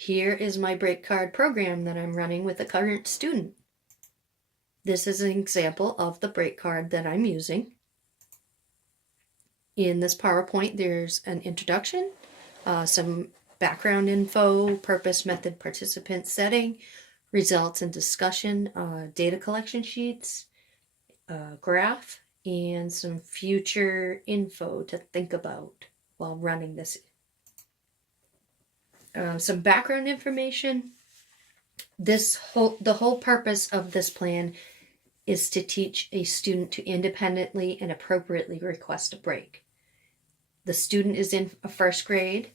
Here is my break card program that I'm running with a current student. This is an example of the break card that I'm using. In this PowerPoint, there's an introduction, some background info, purpose, method, participant, setting, results and discussion, data collection sheets, graph, and some future info to think about while running this. Some background information. The whole purpose of this plan is to teach a student to independently and appropriately request a break. The student is in a first grade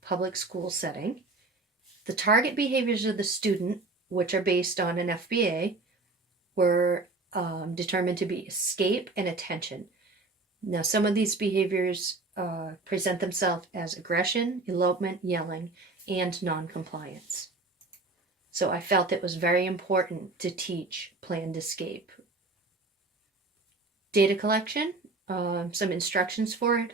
public school setting. The target behaviors of the student, which are based on an FBA, were determined to be escape and attention. Now, some of these behaviors present themselves as aggression, elopement, yelling, and non-compliance. So I felt it was very important to teach planned escape. Data collection, some instructions for it.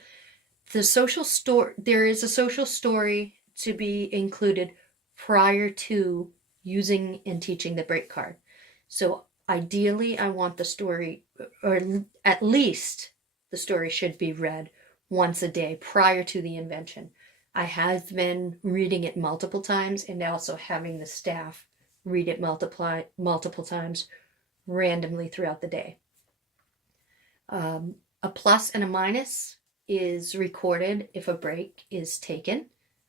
There is a social story to be included prior to using and teaching the break card. So ideally, I want the story, or at least the story should be read once a day prior to the invention. I have been reading it multiple times and also having the staff read it multiple times randomly throughout the day. A plus and a minus is recorded if a break is taken.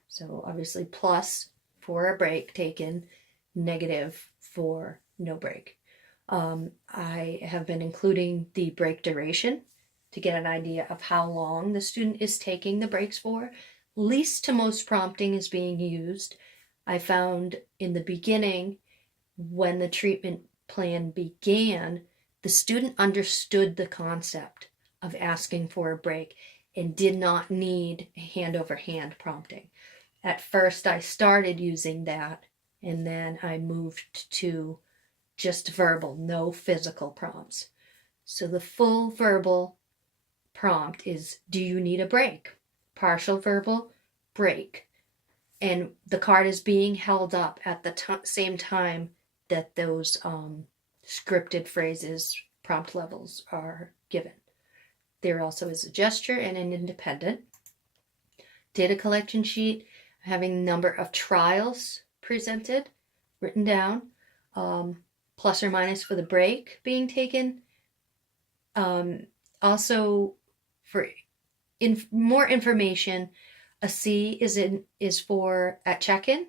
So obviously plus for a break taken, negative for no break. I have been including the break duration to get an idea of how long the student is taking the breaks for. Least to most prompting is being used. I found in the beginning, when the treatment plan began, the student understood the concept of asking for a break and did not need hand-over-hand prompting. At first, I started using that, and then I moved to just verbal, no physical prompts. So the full verbal prompt is, do you need a break? Partial verbal, break. And the card is being held up at the same time that those scripted phrases, prompt levels are given. There also is a gesture and an independent. Data collection sheet, having a number of trials presented, written down, plus or minus for the break being taken. Also, for more information, a C is for at check-in,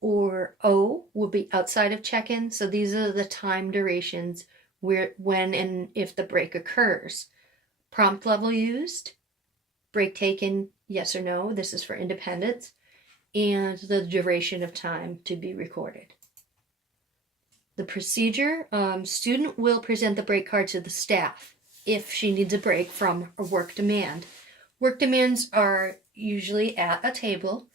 or O will be outside of check-in. So these are the time durations when and if the break occurs. Prompt level used, break taken, yes or no. This is for independence, and the duration of time to be recorded. The procedure, student will present the break card to the staff if she needs a break from a work demand. Work demands are usually at a table,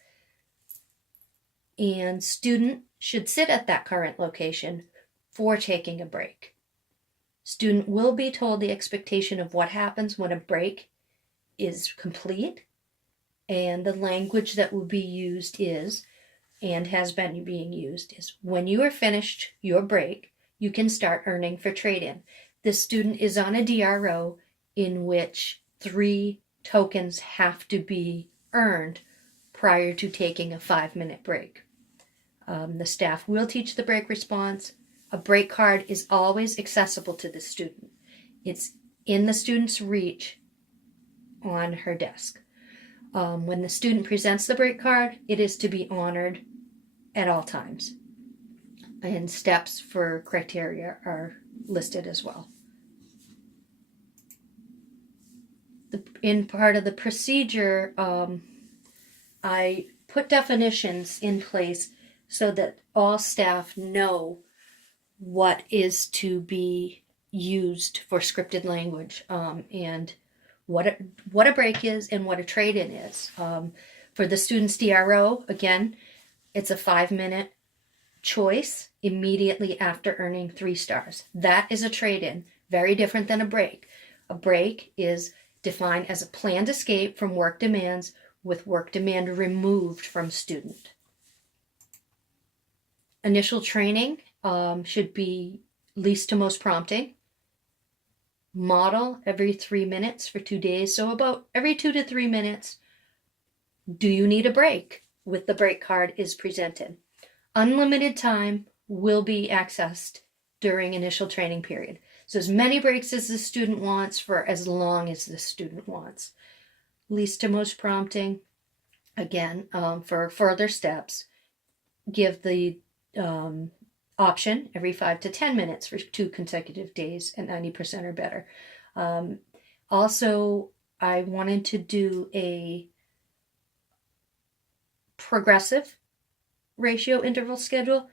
and student should sit at that current location for taking a break. Student will be told the expectation of what happens when a break is complete, and the language that will be used is, and has been being used, is when you are finished your break, you can start earning for trade-in. This student is on a DRO in which 3 tokens have to be earned prior to taking a 5-minute break. The staff will teach the break response. A break card is always accessible to the student. It's in the student's reach on her desk. When the student presents the break card, it is to be honored at all times. And steps for criteria are listed as well. In part of the procedure, I put definitions in place so that all staff know what is to be used for scripted language, and what a break is and what a trade-in is. For the student's DRO, again, it's a 5-minute choice immediately after earning 3 stars. That is a trade-in, very different than a break. A break is defined as a planned escape from work demands with work demand removed from student. Initial training should be least to most prompting. Model every 3 minutes for 2 days. So about every 2 to 3 minutes, do you need a break? With the break card is presented. Unlimited time will be accessed during initial training period. So as many breaks as the student wants for as long as the student wants. Least to most prompting, again, for further steps, give the option every 5 to 10 minutes for 2 consecutive days at 90% or better. Also, I wanted to do a progressive ratio interval schedule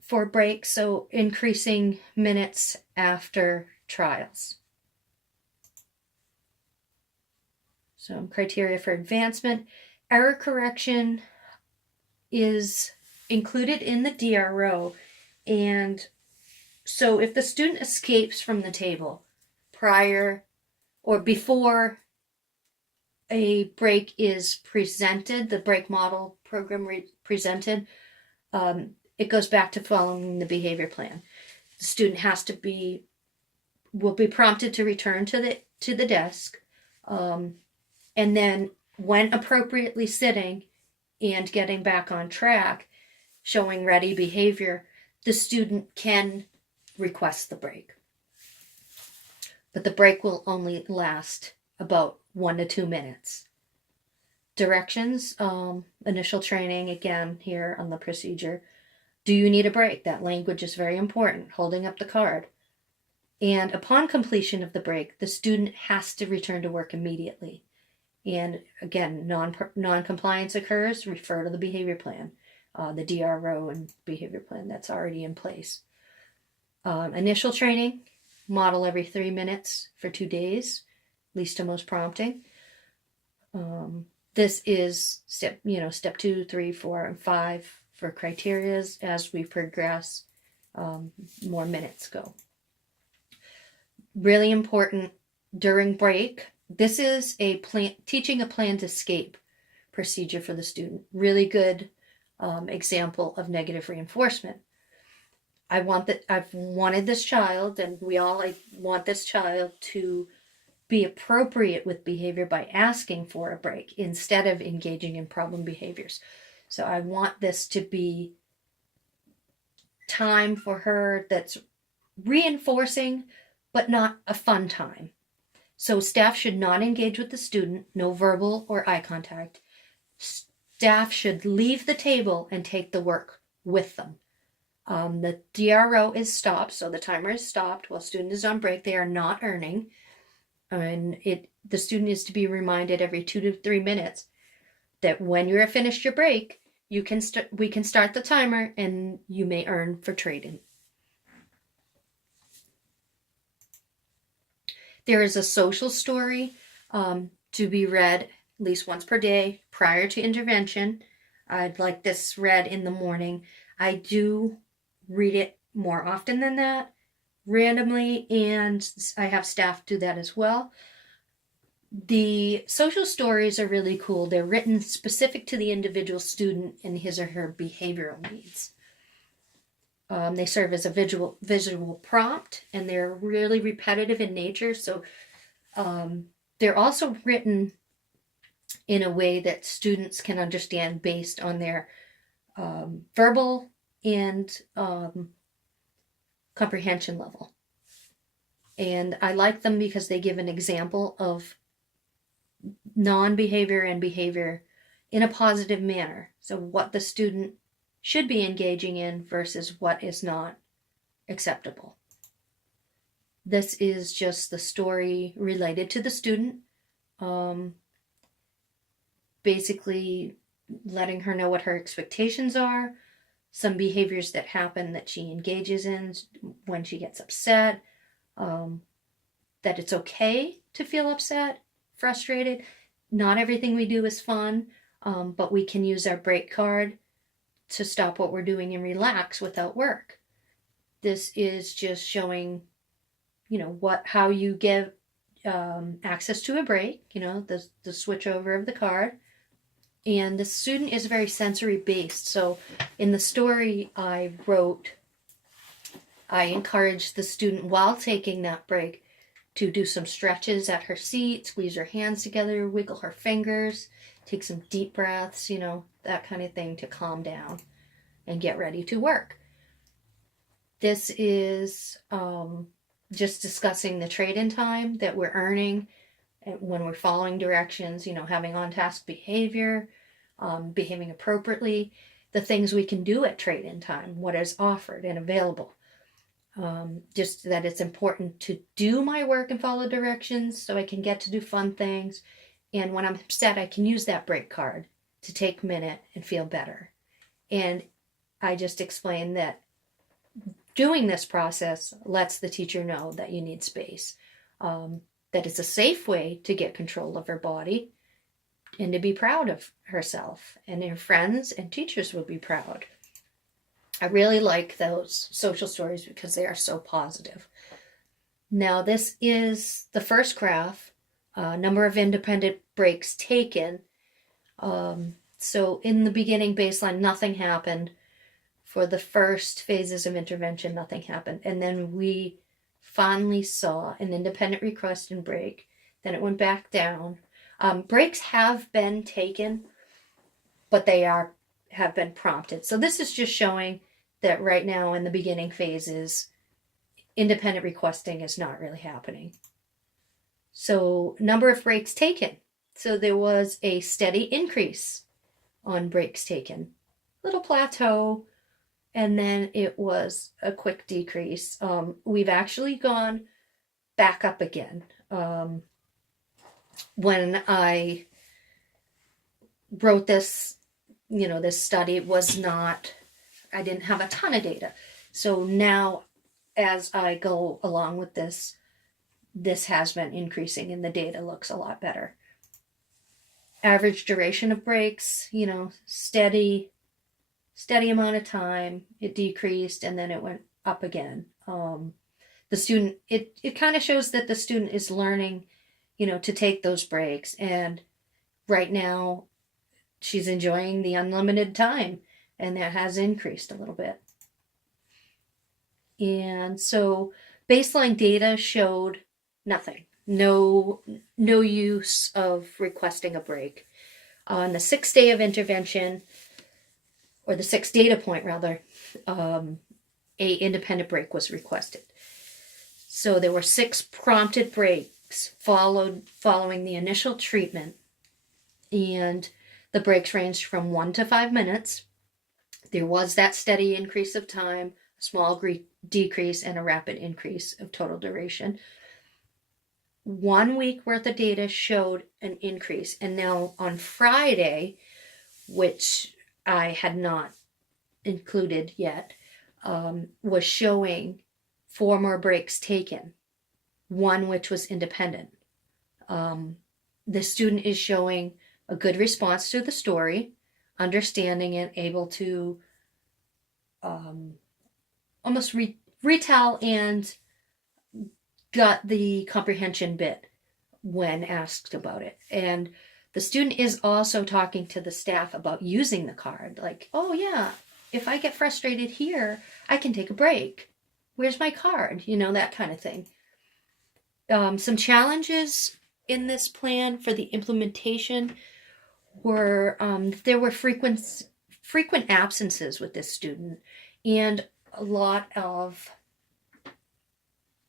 for breaks, so increasing minutes after trials. So criteria for advancement. Error correction is included in the DRO, and so if the student escapes from the table prior or before a break is presented, the break model program presented, it goes back to following the behavior plan. The student will be prompted to return to the desk, and then when appropriately sitting and getting back on track, showing ready behavior, the student can request the break. But the break will only last about 1 to 2 minutes. Directions, initial training, again, here on the procedure. Do you need a break? That language is very important, holding up the card. And upon completion of the break, the student has to return to work immediately. And again, non-compliance occurs, refer to the behavior plan, the DRO and behavior plan that's already in place. Initial training, model every 3 minutes for 2 days, least to most prompting. This is step 2, 3, 4, and 5 for criterias. As we progress, more minutes go. Really important during break. This is teaching a planned escape procedure for the student. Really good example of negative reinforcement. I've wanted this child, and I want this child to be appropriate with behavior by asking for a break instead of engaging in problem behaviors. So I want this to be time for her that's reinforcing, but not a fun time. So staff should not engage with the student, no verbal or eye contact. Staff should leave the table and take the work with them. The DRO is stopped, so the timer is stopped while student is on break. They are not earning. And the student is to be reminded every 2 to 3 minutes that when you're finished your break, we can start the timer and you may earn for trading. There is a social story to be read at least once per day prior to intervention. I'd like this read in the morning. I do read it more often than that, randomly, and I have staff do that as well. The social stories are really cool. They're written specific to the individual student and his or her behavioral needs. They serve as a visual prompt, and they're really repetitive in nature. So they're also written in a way that students can understand based on their verbal and comprehension level. And I like them because they give an example of non-behavior and behavior in a positive manner. So what the student should be engaging in versus what is not acceptable. This is just the story related to the student. Basically letting her know what her expectations are, some behaviors that happen that she engages in when she gets upset, that it's okay to feel upset, frustrated. Not everything we do is fun, but we can use our break card to stop what we're doing and relax without work. This is just showing, how you give access to a break, the switch over of the card. And the student is very sensory based. So in the story I wrote, I encouraged the student while taking that break to do some stretches at her seat, squeeze her hands together, wiggle her fingers, take some deep breaths, that kind of thing to calm down and get ready to work. This is just discussing the trade-in time that we're earning when we're following directions, having on-task behavior, behaving appropriately, the things we can do at trade-in time, what is offered and available. Just that it's important to do my work and follow directions so I can get to do fun things. And when I'm upset, I can use that break card to take a minute and feel better. And I just explained that doing this process lets the teacher know that you need space, that it's a safe way to get control of her body and to be proud of herself, and her friends and teachers will be proud. I really like those social stories because they are so positive. Now, this is the first graph, number of independent breaks taken. So in the beginning baseline, nothing happened. For the first phases of intervention, nothing happened. And then we finally saw an independent request and break. Then it went back down. Breaks have been taken, but they have been prompted. So this is just showing that right now in the beginning phases, independent requesting is not really happening. So number of breaks taken. So there was a steady increase on breaks taken. Little plateau, and then it was a quick decrease. We've actually gone back up again. When I wrote this, this study I didn't have a ton of data. So now as I go along with this has been increasing and the data looks a lot better. Average duration of breaks, steady amount of time. It decreased and then it went up again. The student, it kind of shows that the student is learning, to take those breaks. And right now she's enjoying the unlimited time, and that has increased a little bit. And so baseline data showed nothing, no use of requesting a break. On the 6th day of intervention, or the 6th data point rather, a independent break was requested. So there were 6 prompted breaks following the initial treatment, and the breaks ranged from 1 to 5 minutes. There was that steady increase of time, a small decrease, and a rapid increase of total duration. 1 week worth of data showed an increase. And now on Friday, which I had not included yet, was showing 4 more breaks taken, 1 which was independent. The student is showing a good response to the story, understanding it, able to almost retell and got the comprehension bit when asked about it. And the student is also talking to the staff about using the card. Like, oh yeah, if I get frustrated here, I can take a break. Where's my card? That kind of thing. Some challenges in this plan for the implementation were there were frequent absences with this student, and a lot of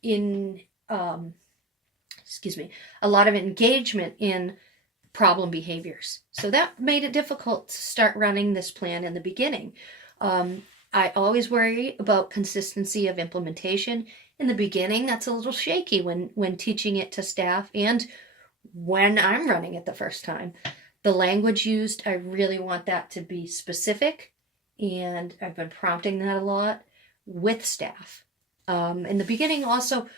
engagement in problem behaviors. So that made it difficult to start running this plan in the beginning. I always worry about consistency of implementation. In the beginning, that's a little shaky when teaching it to staff and when I'm running it the first time. The language used, I really want that to be specific, and I've been prompting that a lot with staff. In the beginning also,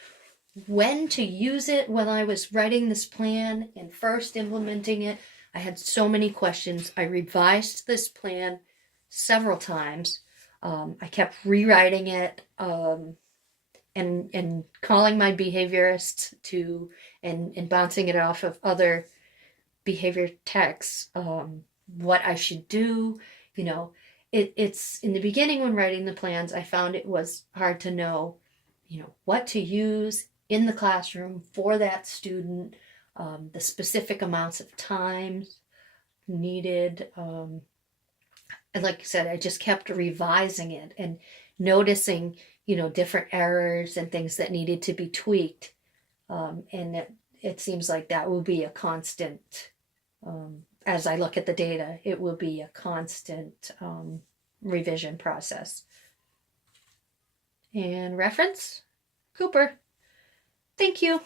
when to use it. When I was writing this plan and first implementing it, I had so many questions. I revised this plan several times. I kept rewriting it and calling my behaviorist and bouncing it off of other behavior texts what I should do. You know, it's in the beginning when writing the plans, I found it was hard to know, what to use in the classroom for that student, the specific amounts of time needed. And like I said, I just kept revising it and noticing, different errors and things that needed to be tweaked. And it seems like that will be a constant, as I look at the data, it will be a constant revision process. And reference Cooper. Thank you.